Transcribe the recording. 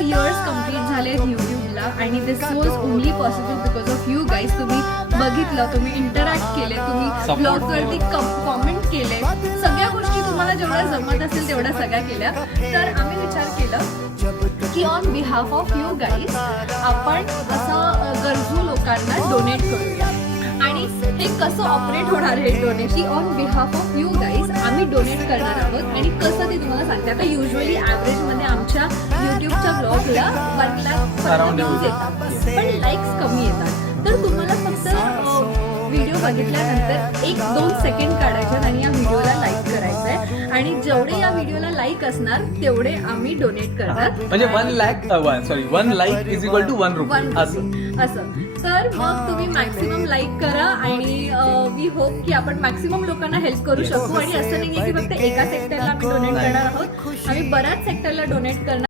Years complete झाले युट्यूबला आणि this was only possible because of you guys. तुम्ही बघितलं, तुम्ही इंटरॅक्ट केले, तुम्ही ब्लॉगवरती कॉमेंट केले, सगळ्या गोष्टी तुम्हाला जेवढ्या जमत असेल तेवढ्या सगळ्या केल्या. तर आम्ही विचार केलं की on behalf of you guys आपण असं गरजू लोकांना डोनेट करूया. आणि हे कसं ऑपरेट होणार आहे donation on behalf of you guys आम्ही डोनेट करणार आहोत. आणि कसं ते तुम्हाला सांगते. आता युजली ॲव्हरेजमध्ये आमच्या युट्यूबच्या ब्लॉगला 1 लाख व्ह्यूज येतात, पण लाईक्स कमी येतात. तर तुम्हाला फक्त व्हिडिओ बघितल्यानंतर 1-2 सेकंड काढायचे आणि या व्हिडिओला लाईक करायचं आहे. आणि जेवढे या व्हिडिओला लाईक असणार तेवढे आम्ही डोनेट करणार. म्हणजे 1 like is equal to 1 rupee असं. तर मग तुम्ही मॅक्सिमम लाईक करा आणि वी होप की आपण मॅक्सिमम लोकांना हेल्प करू शकू. आणि असं नाहीये की फक्त एका सेक्टरला आम्ही डोनेट करणार आहोत, आम्ही बऱ्याच सेक्टरला डोनेट करणार.